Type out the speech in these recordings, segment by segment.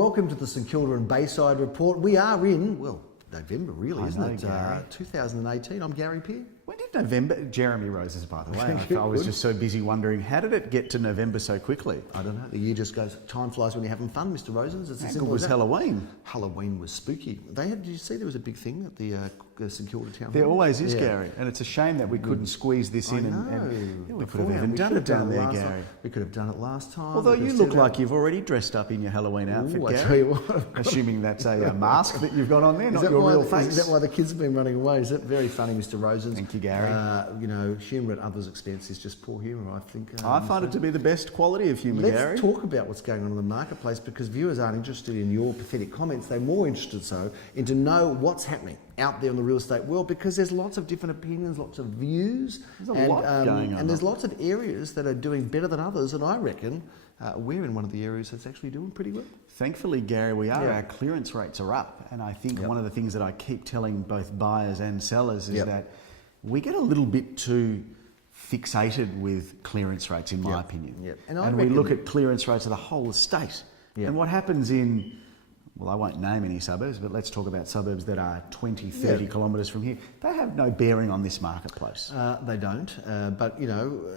welcome to the St Kilda and Bayside Report. We are in, well, November really, isn't it? Gary. 2018. I'm Gary Peer. When did November? Jeremy Roses, by the way. I was just so busy wondering, how did it get to November so quickly? I don't know. The year just goes, time flies when you're having fun, Mr. Rosens. It's as simple was as that. Halloween. Halloween was spooky. Did you see there was a big thing at the St Kilda Town Hall? There always is, Gary. And it's a shame that we couldn't squeeze this in. And we could have even done it down there, Gary. We could have done it last time. Although you look like you've already dressed up in your Halloween outfit, Gary. I tell you what. Assuming that's a mask that you've got on there, not your real face. Is that why the kids have been running away? Is that very funny, Mr. Rosens? Thank you, Gary. Humour at others' expense is just poor humour, I think. I find it to be the best quality of humour, Gary. Let's talk about what's going on in the marketplace, because viewers aren't interested in your pathetic comments. They're more interested in to know what's happening out there in the real estate world, because there's lots of different opinions, lots of views. There's a lot going on. And there's lots of areas that are doing better than others, and I reckon we're in one of the areas that's actually doing pretty well. Thankfully, Gary, we are. Yeah. Our clearance rates are up. And I think one of the things that I keep telling both buyers and sellers is that we get a little bit too fixated with clearance rates, in my opinion. And we look at clearance rates of the whole estate. And what happens in, well, I won't name any suburbs, but let's talk about suburbs that are 20, 30 kilometres from here. They have no bearing on this marketplace. They don't. But,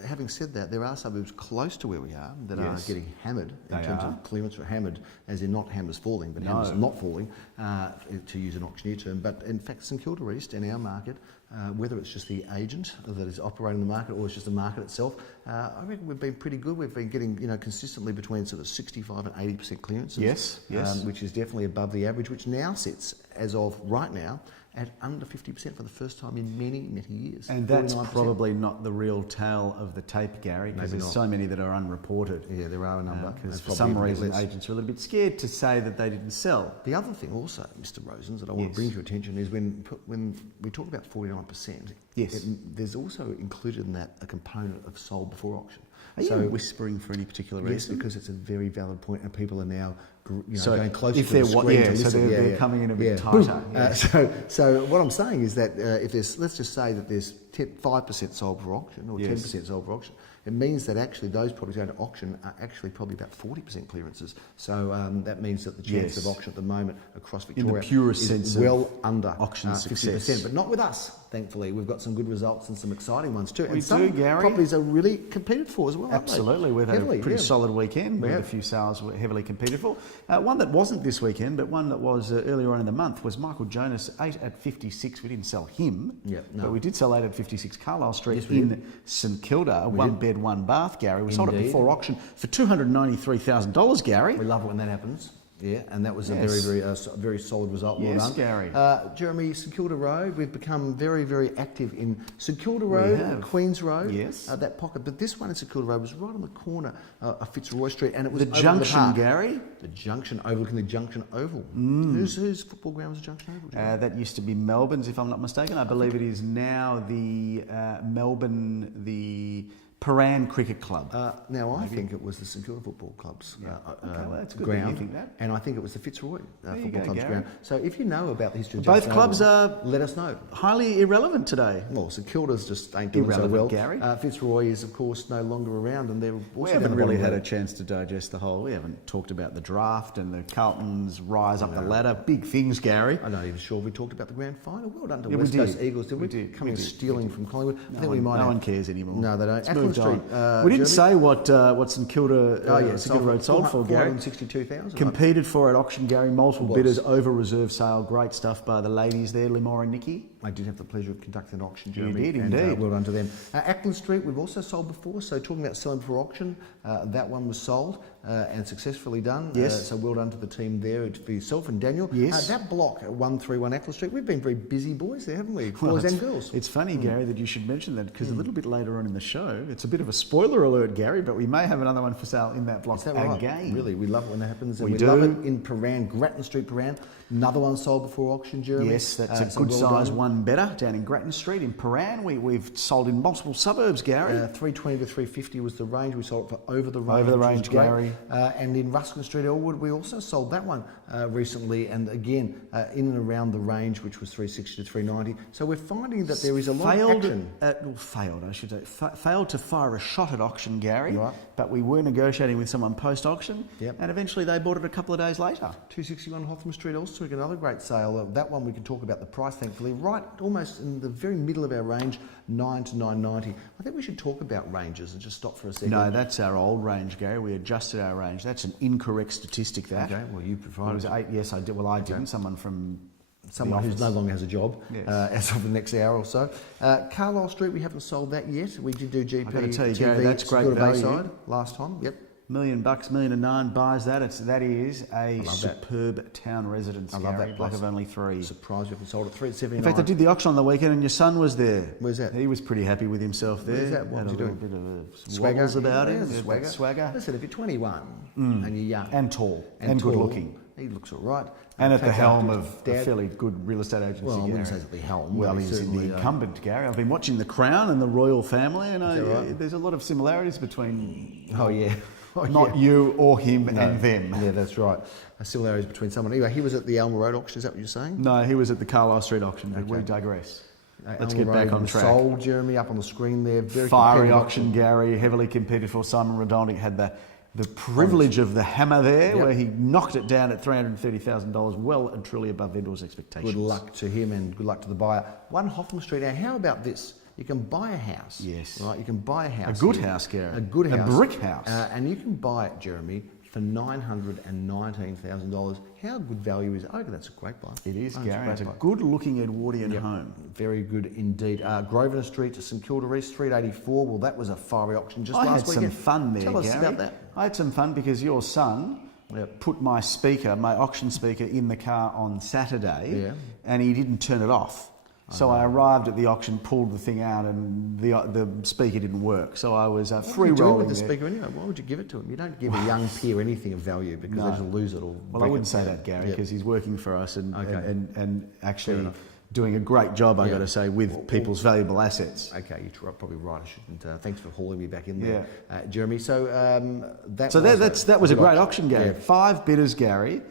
having said that, there are suburbs close to where we are that are getting hammered in terms of clearance, or hammered, as in not hammers falling, but hammers not falling, to use an auctioneer term. But in fact, St Kilda East in our market, whether it's just the agent that is operating the market or it's just the market itself, I reckon we've been pretty good. We've been getting, consistently between sort of 65 and 80% clearances. Yes. Which is definitely above the average, which now sits, as of right now, at under 50% for the first time in many, many years. And that's 49%. Probably not the real tale of the tape, Gary, because there's so many that are unreported. Yeah, there are a number. Because for some reason, agents are a little bit scared to say that they didn't sell. The other thing also, Mr. Rosens, that I want to bring to your attention is when we talk about 49%, there's also included in that a component of sold before auction. Are you whispering for any particular reason? Yes, because it's a very valid point, and people are now going closer if to the screen to listen. So they're coming in a bit tighter. So what I'm saying is that if there's, let's just say that there's 5% sold for auction or 10% sold for auction, it means that actually those properties going to auction are actually probably about 40% clearances. So that means that the chance of auction at the moment across Victoria in the purest sense well under auction 50%, success. but not with us. Thankfully, we've got some good results and some exciting ones too. We and some Gary. properties are really competed for as well. Absolutely, we've had a pretty solid weekend with a few sales heavily competed for. One that wasn't this weekend, but one that was earlier on in the month, was Michael Jonas, 8 at 56. We didn't sell him, but we did sell 8 at 56 Carlisle Street in St Kilda, one bed, one bath, Gary. We sold it before auction for $293,000, Gary. We love it when that happens. Yeah, and that was a very solid result. Well done. Gary. Jeremy, St Kilda Road, we've become very, very active in St Kilda Road and Queen's Road. Yes. That pocket. But this one in St Kilda Road was right on the corner of Fitzroy Street, and it was the junction, Gary. The junction, overlooking the Junction Oval. Whose football ground was the Junction Oval? That used to be Melbourne's, if I'm not mistaken. I believe it is now the Melbourne, the Paran Cricket Club. Now, I think it was the St Kilda Football Club's that's good ground, that you think that. And I think it was the Fitzroy Football Club's ground. So if you know about the history of both clubs are let us know. Highly irrelevant today. Well, St Kilda's just ain't doing so well. Gary. Fitzroy is, of course, no longer around, and they're also we haven't really had a chance to digest the whole. We haven't talked about the draft and the Carlton's rise up the ladder. Big things, Gary. I'm not even sure we talked about the grand final. Well done to West Coast Eagles. Did we? Coming stealing from Collingwood. I think we might. No one cares anymore. No, they don't. Acland Street. We didn't say what St Kilda, St Kilda Road sold for, Gary. $462,000. Competed for at auction, Gary. Multiple bidders, over reserve sale. Great stuff by the ladies there, Limor and Nikki. I did have the pleasure of conducting an auction, Jeremy. You did, indeed. Well done to them. Acland Street, we've also sold before. So talking about selling before auction, that one was sold and successfully done. Yes. So well done to the team there, for yourself and Daniel. Yes. That block at 131 Acland Street, we've been very busy boys there, haven't we? Boys and girls. It's funny, Gary, that you should mention that, because a little bit later on in the show, it's a bit of a spoiler alert, Gary, but we may have another one for sale in that block again. Really, we love it when that happens. And we love it in Paran, Grattan Street, Paran. Another one sold before auction, Jeremy. Yes, that's a good size one better down in Grattan Street in Paran. We've sold in multiple suburbs, Gary. 320 to 350 was the range. We sold it for over the range. Over the range, Gary. And in Ruskin Street, Elwood, we also sold that one recently, and again in and around the range, which was 360 to 390. So we're finding that there is a lot of action. Failed to fire a shot at auction, Gary. Right. But we were negotiating with someone post-auction, Yep. and eventually they bought it a couple of days later. 261 Hotham Street, Elsternwick, another great sale. That one we can talk about the price, thankfully, right almost in the very middle of our range, 9 to 990. I think we should talk about ranges and just stop for a second. No, that's our old range, Gary. We adjusted our range. That's an incorrect statistic, that. Okay, well, you It provided was 8, yes, I did. Well, I didn't. Someone from someone the who office. no longer has a job Yes. as of the next hour or so. Carlisle Street, we haven't sold that yet. We did do GP I've got to tell you, TV, Gary, that's great Kilda and value. Bayside last time. Yep. $1 million, $1,009,000 buys that. That is a love that. superb town residence, I love Gary, that block place. of only 3. Surprised we haven't sold it. 379. In fact, I did the auction on the weekend and your son was there. Where's that? He was pretty happy with himself there. Where's that? What Had was a he little doing? bit of swagger about Yeah, him. there's a a bit of swagger. Listen, if you're 21 and you're young And tall. And good tall, looking. he looks all right. And at the Takes helm after of his a dad. fairly good real estate agency, Well, I wouldn't Gary. say at the helm. Well, but he's certainly, the incumbent, Gary. I've been watching The Crown and the royal family, and that right? there's a lot of similarities between Oh, yeah. Oh, not yeah. you or him No. and them. Yeah, that's right. Similarities between someone. Anyway, he was at the Elmer Road auction. Is that what you're saying? No, he was at the Carlisle Street auction, but we Okay. digress. Let's Elmer get back Road on was track. Sold, Jeremy, up on the screen there. Very Fiery competitive auction, Gary, heavily competed for. Simon Rodolnik had the privilege of the hammer there, Yep. where he knocked it down at $330,000, well and truly above vendors' expectations. Good luck to him and good luck to the buyer. 1 Hotham Street. Now, how about this? You can buy a house. Yes. Right? You can buy a house. A good here. house, Gary. A good house. A brick house. And you can buy it, Jeremy, for $919,000. How good value is it? I reckon that's a great buy. It is, Oh, Gary. It's a buy. good-looking Edwardian Yep. home. Very good indeed. Grosvenor Street to St Kilda East, 384. Well, that was a fiery auction just I last had some weekend. fun there, Tell us Gary. about that. I had some fun because your son Yep. put my auction speaker, in the car on Saturday, Yeah. and he didn't turn it off. So I arrived at the auction, pulled the thing out, and the speaker didn't work. So I was What would free you do rolling with the there. speaker anyway? Why would you give it to him? You don't give a young peer anything of value because No. they just lose it all. Well, I wouldn't say that, Gary, Yep. because he's working for us and Okay. actually enough. doing a great job, I Yeah. got to say, with people's valuable assets. Okay, you're probably right. I shouldn't. Thanks for hauling me back in there, Jeremy. So that was a good great auction, Gary. Yeah. 5 bidders, Gary,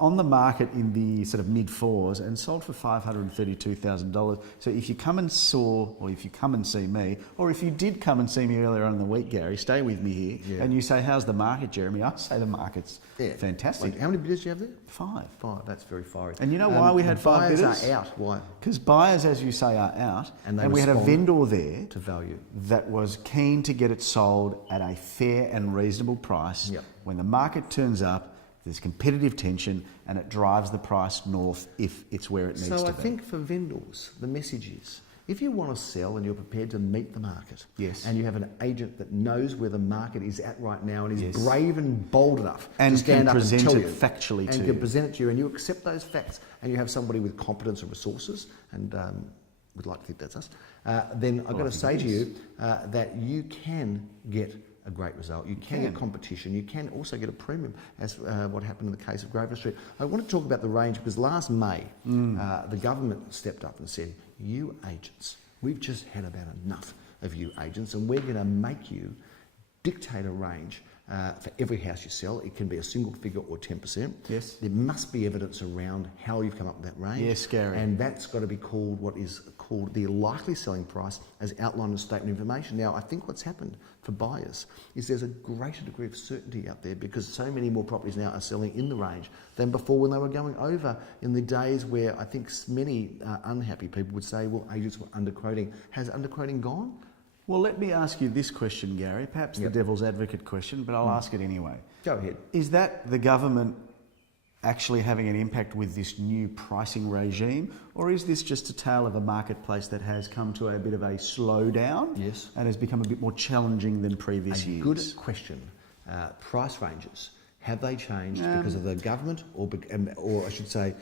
on the market in the sort of mid-4s and sold for $532,000. So if you come and see me, or if you did come and see me earlier on in the week, Gary, stay with me here, Yeah. and you say, how's the market, Jeremy? I say the market's fantastic. Wait, how many bidders do you have there? 5. 5. That's very fiery. And you know why we had 5 buyers bidders? are out. Why? Because buyers, as you say, are out, And and they we had a respond vendor there to value. that was keen to get it sold at a fair and reasonable price. Yep. When the market turns up, there's competitive tension and it drives the price north if it's where it needs to So be. I think for vendors, the message is, if you want to sell and you're prepared to meet the market, Yes. and you have an agent that knows where the market is at right now and is Yes. brave and bold enough And to stand can up present and tell it you, factually and to can you. present it to you, and you accept those facts, and you have somebody with competence and resources, and we'd like to think that's us, then I've got to say to you that you can get a great result. You can get competition. You can also get a premium, as what happened in the case of Grosvenor Street. I want to talk about the range because last May, the government stepped up and said, you agents, we've just had about enough of you agents, and we're going to make you dictate a range for every house you sell. It can be a single figure or 10%. Yes. There must be evidence around how you've come up with that range. Yes, Gary. And that's got to be called what is called the likely selling price as outlined in the statement of information. Now, I think what's happened for buyers is there's a greater degree of certainty out there because so many more properties now are selling in the range than before when they were going over in the days where I think many unhappy people would say, well, agents were underquoting. Has underquoting gone? Well, let me ask you this question, Gary, perhaps the Yep. devil's advocate question, but I'll ask it anyway. Go ahead. Is that the government actually having an impact with this new pricing regime, or is this just a tale of a marketplace that has come to a bit of a slowdown Yes. and has become a bit more challenging than previous years? Good question. Price ranges. Have they changed because of the government or I should say,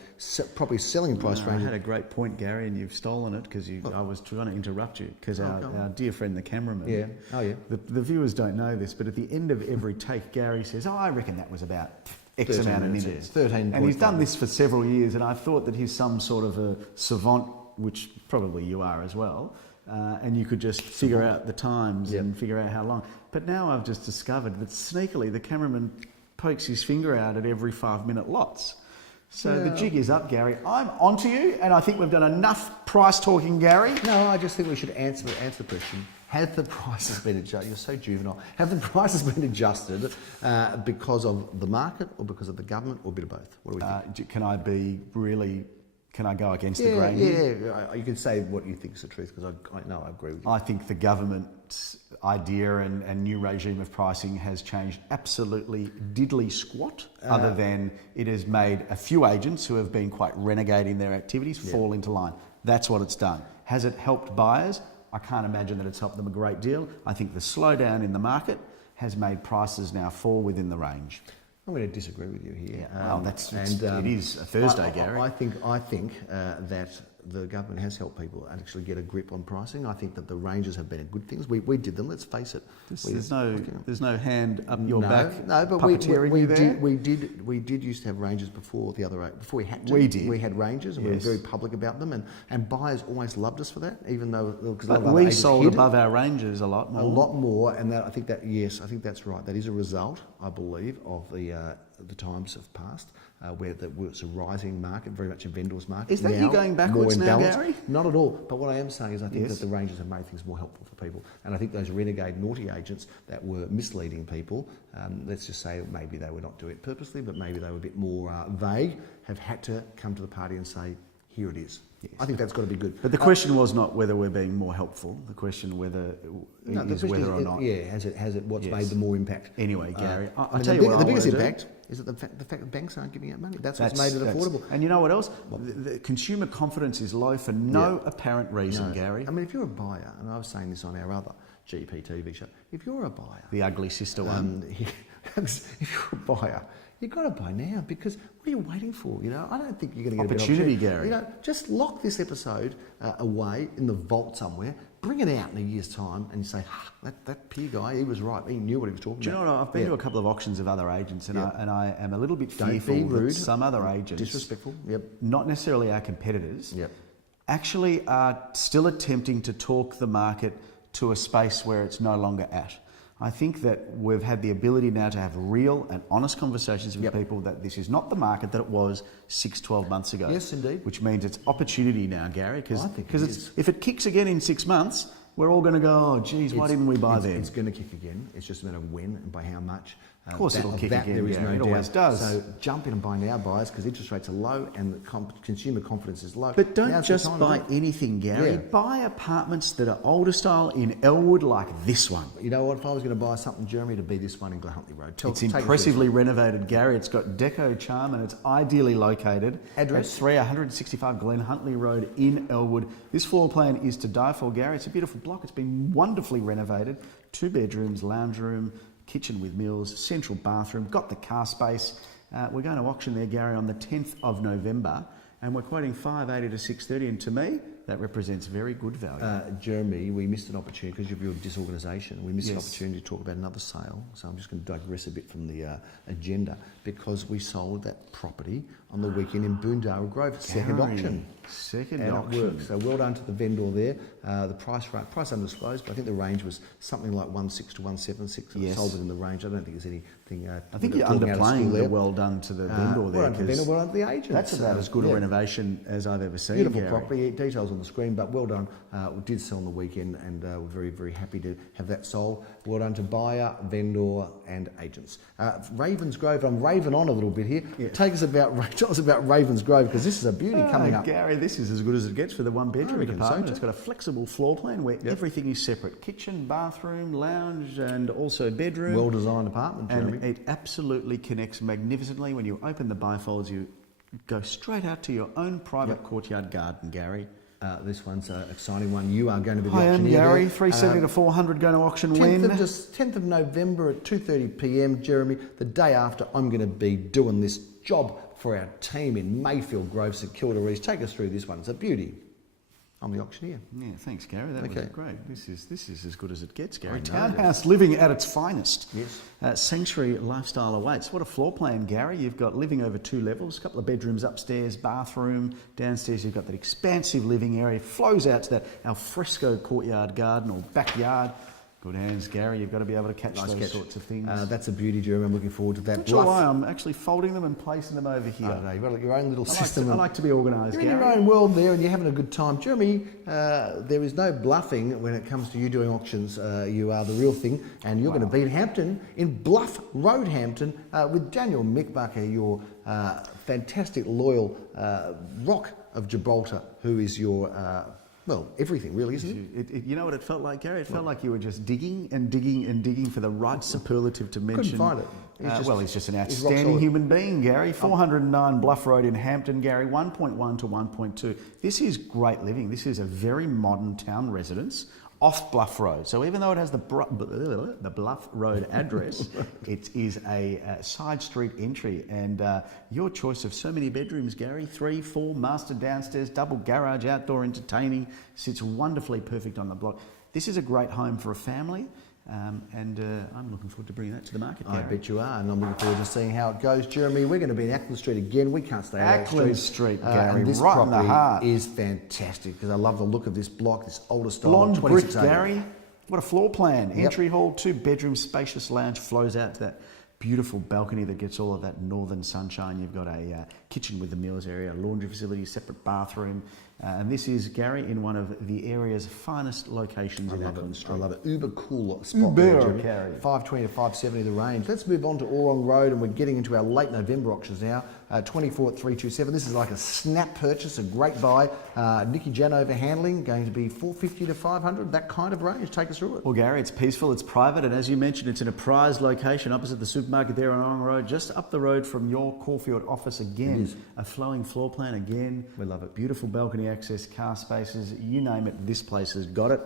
probably selling price I ranges? had a great point, Gary, and you've stolen it because I was trying to interrupt you because go our on. dear friend, the cameraman. Yeah. Oh, yeah. The viewers don't know this, but at the end of every take, Gary says, I reckon that was about X 13 amount of minutes, minutes. yeah. 13 And he's done 0.5. this for several years, and I thought that he's some sort of a savant, which probably you are as well, and you could just figure out the times and figure out how long. But now I've just discovered that sneakily the cameraman pokes his finger out at every 5-minute lots. So the jig is up, Gary. I'm onto you, and I think we've done enough price talking, Gary. No, I just think we should answer the question. Have the prices been adjusted? You're so juvenile. Have the prices been adjusted because of the market or because of the government or a bit of both? What do we think? Can I go against the grain here? Yeah. You can say what you think is the truth because I agree with you. I think the government's idea and new regime of pricing has changed absolutely diddly squat, other than it has made a few agents who have been quite renegade in their activities fall into line. That's what it's done. Has it helped buyers? I can't imagine that it's helped them a great deal. I think the slowdown in the market has made prices now fall within the range. I'm going to disagree with you here. It is a Thursday, Gary. I think that the government has helped people actually get a grip on pricing. I think that the ranges have been a good thing. We did them. Let's face it. There's no hand up your back. No, but we did used to have ranges before we had to. We had ranges, and we were very public about them, and buyers always loved us for that, even though because we sold above our ranges a lot more. And I think that's right. That is a result, I believe, of the times have passed, where it's a rising market, very much a vendor's market. Is that you going backwards now, Gary? Not at all. But what I am saying is I think that the ranges have made things more helpful for people. And I think those renegade naughty agents that were misleading people, let's just say maybe they were not doing it purposely, but maybe they were a bit more vague, have had to come to the party and say, here it is. Yes. I think that's got to be good. But the question was not whether we're being more helpful. The question is whether or not. Yeah, has it what's made the more impact? Anyway, Gary, I'll tell you what the biggest impact is that the fact that banks aren't giving out money. That's what's made it affordable. And you know what else? The consumer confidence is low for no apparent reason, Gary. I mean, if you're a buyer, and I was saying this on our other GP TV show, if you're a buyer... The ugly sister one. If you're a buyer... You've got to buy now because what are you waiting for? I don't think you're going to get opportunity, Gary. Just lock this episode away in the vault somewhere. Bring it out in a year's time, and you say, that peer guy, he was right. He knew what he was talking about. Do you know what? I've been to a couple of auctions of other agents, and I am a little bit fearful that some other agents, disrespectful, not necessarily our competitors, yep, actually are still attempting to talk the market to a space where it's no longer at. I think that we've had the ability now to have real and honest conversations with people that this is not the market that it was 6-12 months ago. Yes, indeed. Which means it's opportunity now, Gary, because it's if it kicks again in 6 months, we're all going to go, oh, geez, why didn't we buy then? It's going to kick again. It's just a matter of when and by how much. Of course it'll kick again, there is no it doubt. Always does. So jump in and buy now, buyers, because interest rates are low and consumer confidence is low. But don't just buy anything, Gary. Yeah. Buy apartments that are older style in Elwood like this one. You know what? If I was going to buy something, Jeremy, to be this one in Glen Huntley Road. It's impressively renovated, Gary. It's got deco charm and it's ideally located. Address? At 365 Glen Huntley Road in Elwood. This floor plan is to die for, Gary. It's a beautiful block. It's been wonderfully renovated. 2 bedrooms, lounge room, kitchen with meals, central bathroom, got the car space. We're going to auction there, Gary, on the 10th of November, and we're quoting $580 to $630, and to me, that represents very good value. Jeremy, we missed an opportunity because of your disorganisation. We missed an opportunity to talk about another sale. So I'm just going to digress a bit from the agenda because we sold that property on the weekend in Boondara Grove. Second auction. Second auction. It worked. So well done to the vendor there. The price undisclosed, but I think the range was something like 1.6 to 1.76. Yes. Sold it in the range. I don't think there's anything. I think you're underplaying the well done to the vendor there. Well done to the vendor, well done to the agent. That's about as good a renovation as I've ever seen. Beautiful Gary. property, details on the screen, but well done. We did sell on the weekend, and we're very, very happy to have that sold. Well done to buyer, vendor, and agents. Ravensgrove, I'm raving on a little bit here. Yeah. Tell us about Ravensgrove, because this is a beauty coming up. Gary, this is as good as it gets for the one-bedroom apartment. So it's got a flexible floor plan where everything is separate. Kitchen, bathroom, lounge, and also bedroom. Well-designed apartment, Jeremy. And it absolutely connects magnificently. When you open the bifolds, you go straight out to your own private courtyard garden, Gary. This one's an exciting one. You are going to be the I am, auctioneer. Gary. There. 370 to 400 going to auction when? 10th of November at 2:30 p.m, Jeremy. The day after, I'm going to be doing this job for our team in Mayfield Grove, St Kilda East. Take us through this one. It's a beauty. I'm the auctioneer. Yeah, thanks, Gary. That was great. This is as good as it gets, Gary. I know Townhouse living at its finest. Yes. Sanctuary lifestyle awaits. What a floor plan, Gary. You've got living over 2 levels, a couple of bedrooms upstairs, bathroom. Downstairs you've got that expansive living area. Flows out to that alfresco courtyard garden or backyard. Good hands, Gary. You've got to be able to catch those sorts of things. That's a beauty, Jeremy. I'm looking forward to that. Not sure why I'm actually folding them and placing them over here. I don't know. You've got your own little system. I like to be organised, You're in your own world there and you're having a good time. Jeremy, there is no bluffing when it comes to you doing auctions. You are the real thing, and you're going to beat Hampton in Bluff Road, Hampton, with Daniel Mickbucker, your fantastic, loyal rock of Gibraltar, who is your... well, everything really, isn't it? You know what it felt like, Gary? It felt like you were just digging and digging and digging for the right superlative to mention. Couldn't find it. He's just an outstanding human being, Gary. 409 Bluff Road in Hampton, Gary, 1.1 to 1.2. This is great living. This is a very modern town residence off Bluff Road. So even though it has the Bluff Road address, it is a side street entry. And your choice of so many bedrooms, Gary, 3, 4, master downstairs, double garage, outdoor entertaining, sits wonderfully perfect on the block. This is a great home for a family. And I'm looking forward to bringing that to the market, Gary. I bet you are, and I'm looking forward to seeing how it goes. Jeremy, we're going to be in Acland Street again. We can't stay out of Acland Street, Gary, and this right in the heart. is fantastic because I love the look of this block, this older style. Blonde brick, Gary. What a floor plan. Entry hall, 2 bedrooms, spacious lounge, flows out to that beautiful balcony that gets all of that northern sunshine. You've got a kitchen with the meals area, a laundry facility, separate bathroom. And this is, Gary, in one of the area's finest locations in Acland Street. I love it. Uber cool spot there, Jeremy. 520 to 570 the range. Let's move on to Orrong Road, and we're getting into our late November auctions now. 24 at 327. This is like a snap purchase, a great buy. Nicky Janover handling, going to be 450 to 500, that kind of range. Take us through it. Well, Gary, it's peaceful, it's private, and as you mentioned, it's in a prized location opposite the supermarket there on Orrong Road, just up the road from your Caulfield office again. It is. A flowing floor plan again. We love it. Beautiful balcony access, car spaces, you name it, this place has got it.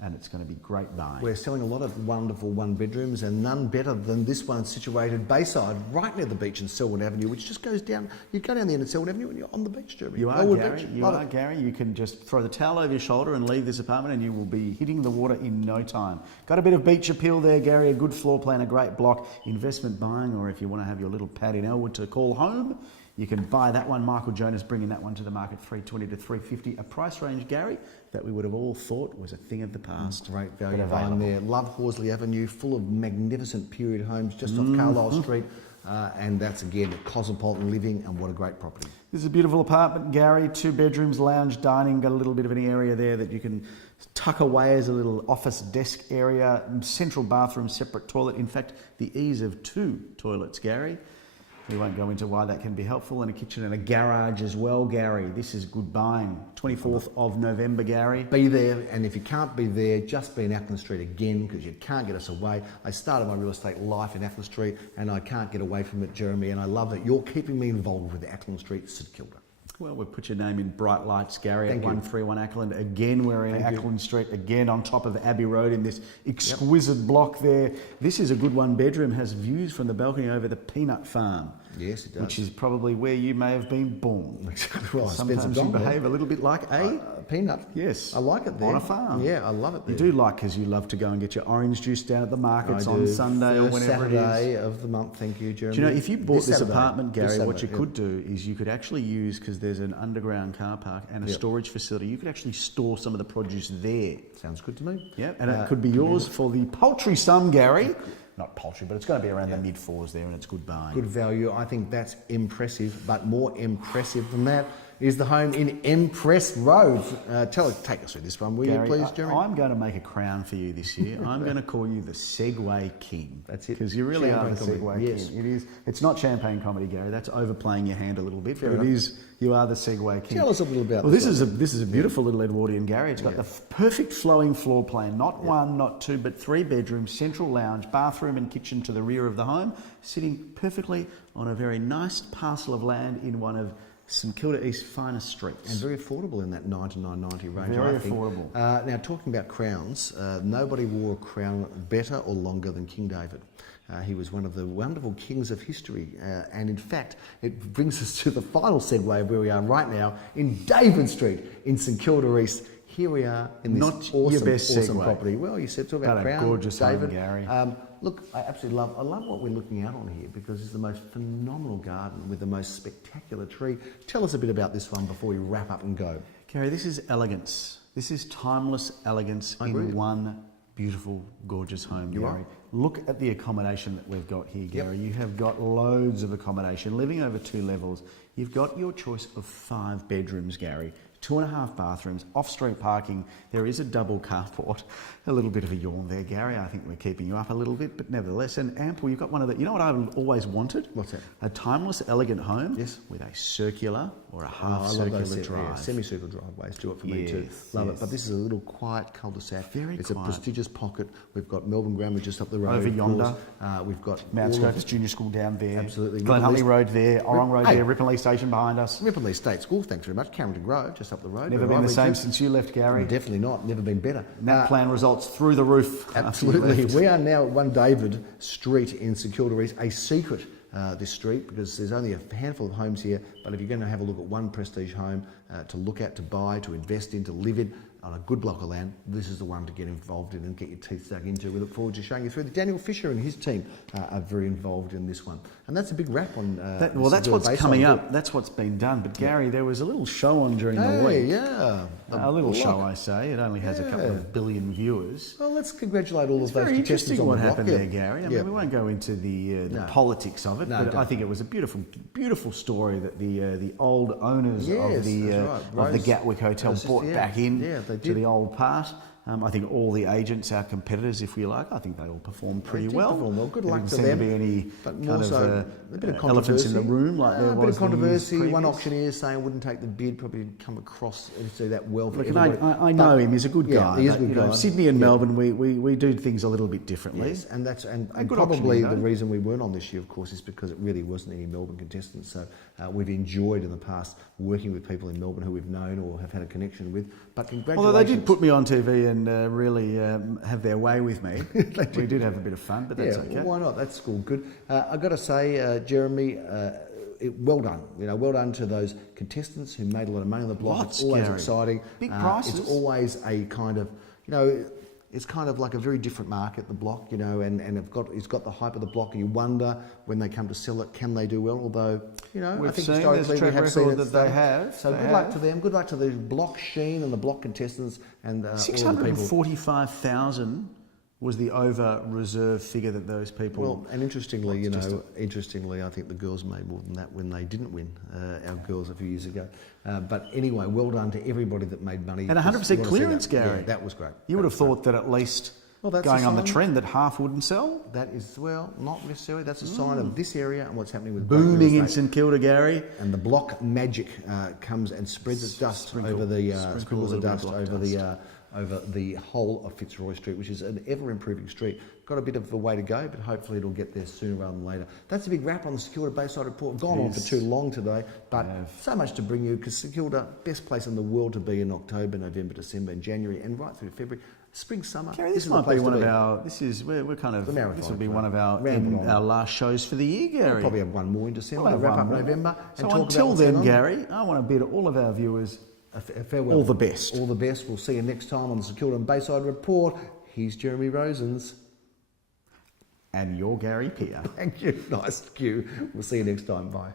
And it's going to be great buying. We're selling a lot of wonderful one-bedrooms, and none better than this one situated Bayside, right near the beach in Selwood Avenue, which just goes down. You go down the end of Selwood Avenue and you're on the beach, Jeremy. You are, Elwood Gary. Beach. You are, Gary. You can just throw the towel over your shoulder and leave this apartment, and you will be hitting the water in no time. Got a bit of beach appeal there, Gary. A good floor plan, a great block. Investment buying, or if you want to have your little pad in Elwood to call home, you can buy that one. Michael Jonas bringing that one to the market, 320 to 350. A price range, Gary, that we would have all thought was a thing of the past. Great value buying there. Love Horsley Avenue, full of magnificent period homes just off Carlisle Street. And that's, again, cosmopolitan living, and what a great property. This is a beautiful apartment, Gary. 2 bedrooms, lounge, dining. Got a little bit of an area there that you can tuck away as a little office desk area. Central bathroom, separate toilet. In fact, the ease of 2 toilets, Gary. We won't go into why that can be helpful. And a kitchen and a garage as well, Gary. This is good buying. 24th of November, Gary. Be there, and if you can't be there, just be in Acland Street again, because you can't get us away. I started my real estate life in Acland Street, and I can't get away from it, Jeremy, and I love that you're keeping me involved with Acland Street, St Kilda. Well, we've put your name in bright lights, Gary, Thank at you. 131 Acland. Again, we're in Acland Street, again on top of Abbey Road in this exquisite block there. This is a good one-bedroom, has views from the balcony over the peanut farm. Yes, it does. Which is probably where you may have been born. Right, sometimes you behave a little bit like a peanut. Yes. I like it there. On a farm. Yeah, I love it there. You do like, because you love to go and get your orange juice down at the markets on Sunday or whenever Saturday it is. of the month, thank you, Jeremy. Do you know, if you bought this Saturday. apartment, Gary, what you Saturday, could do is you could actually use, because there's an underground car park and a storage facility, you could actually store some of the produce there. Sounds good to me. Yeah, and it could be yours for the paltry sum, Gary. Not paltry, but it's going to be around the mid-4s there, and it's good buying. Good value. I think that's impressive, but more impressive than that is the home in Empress Road. Take us through this one, will Gary, you please, Jeremy? I'm going to make a crown for you this year. I'm going to call you the Segway King. That's it. Because you really are the Champagne Segway comedy. Yes. King. It is. It's not champagne comedy, Gary. That's overplaying your hand a little bit. Fair But enough. it is. You are the Segway King. Tell us a little about this. this. This is a beautiful little Edwardian, Gary. It's got the perfect flowing floor plan. Not 1, not 2, but 3 bedrooms, central lounge, bathroom and kitchen to the rear of the home, sitting perfectly on a very nice parcel of land in one of St Kilda East's finest streets. And very affordable in that $99.90 range, Very I think. affordable. Now, talking about crowns, nobody wore a crown better or longer than King David. He was one of the wonderful kings of history. And in fact, it brings us to the final segue of where we are right now in David Street in St Kilda East. Here we are in this awesome property. Well, you said talk about Crown, gorgeous David. home, Gary. Look, I absolutely love what we're looking out on here because it's the most phenomenal garden with the most spectacular tree. Tell us a bit about this one before we wrap up and go. Gary, this is elegance. This is timeless elegance in one beautiful, gorgeous home, Gary. Look at the accommodation that we've got here, Gary. You have got loads of accommodation, living over 2 levels. You've got your choice of 5 bedrooms, Gary. 2.5 bathrooms, off-street parking. There is a double carport. A little bit of a yawn there, Gary. I think we're keeping you up a little bit, but nevertheless, and ample. You've got one of the. You know what I've always wanted? What's that? A timeless, elegant home. Yes. With a circular or a half-circular drive. Yeah, semicircle driveways do it for me too. Love it. But this is a little quiet cul-de-sac. It's quiet. A prestigious pocket. We've got Melbourne Grammar just up the road. Over yonder. We've got Mount Scopus Junior School down there. Absolutely. Glen Road there. Orrong Road there. Ripponlea Station behind us. Ripponlea State School. Thanks very much. Carrington Grove just up the road. Never been the same since you left, Gary. Definitely not. Never been better. That plan results through the roof. Absolutely. We are now at 1 David Street in St Kilda East. A secret, this street, because there's only a handful of homes here. But if you're going to have a look at one prestige home to look at, to buy, to invest in, to live in, on a good block of land, this is the one to get involved in and get your teeth stuck into. We look forward to showing you through. Daniel Fisher and his team are very involved in this one. And that's a big wrap on... that's what's coming up. That's what's been done. But Gary, there was a little show on during the week. Yeah. A little show, I say. It only has a couple of billion viewers. Well, let's congratulate all of those very contestants interesting on what the block. happened there, Gary. I mean, we won't go into the politics of it, but I think it was a beautiful story that the old owners of the Gatwick Hotel brought back in to the old part. I think all the agents, our competitors, if we like, I think they all performed pretty well. Good luck to them. There didn't seem to be any but kind of a bit of elephants in the room like there was. A bit of controversy. One One auctioneer saying wouldn't take the bid, probably didn't come across and do that well for Look, everybody. I know him. He's a good guy. He is a good guy. Sydney and Melbourne, we do things a little bit differently. Yes, and that's probably the reason we weren't on this year, of course, is because it really wasn't any Melbourne contestants. So we've enjoyed in the past working with people in Melbourne who we've known or have had a connection with. But congratulations. Although they did put me on TV and really have their way with me. We did have a bit of fun, but that's okay. Well, why not? That's all good. I've got to say, Jeremy, well done. Well done to those contestants who made a lot of money on the block. It's always exciting. Big prices. It's always a kind of, it's kind of like a very different market, the block, and it's got the hype of the block. You wonder when they come to sell it, can they do well? Although, I think historically we have seen that they have. So good luck to them. Good luck to the block sheen and the block contestants and all the people. 645,000 was the over-reserve figure that those people... Well, and interestingly, I think the girls made more than that when they didn't win, our girls a few years ago. But anyway, well done to everybody that made money. And 100% clearance, Gary. Yeah, that was great. You would have thought that at least going on the trend that half wouldn't sell? That is, not necessarily. That's a sign of this area and what's happening with booming in St Kilda, Gary. And the block magic comes and spreads its dust over the... sprinkles of dust over the whole of Fitzroy Street, which is an ever-improving street. Got a bit of a way to go, but hopefully it'll get there sooner rather than later. That's a big wrap on the Kilda Bayside Report. Gone on for too long today, but so much to bring you, because Kilda, best place in the world to be in October, November, December, and January, and right through February. Spring, summer. Gary, this might be one of our... This will be one of our last shows for the year, Gary. We'll probably have one more in December. We'll wrap up November. So until then, Gary, I want to bid all of our viewers farewell. All the best. All the best. We'll see you next time on the Kilda and Bayside Report. Here's Jeremy Rosens. And you're Gary Peer. Thank you. Nice cue. We'll see you next time. Bye.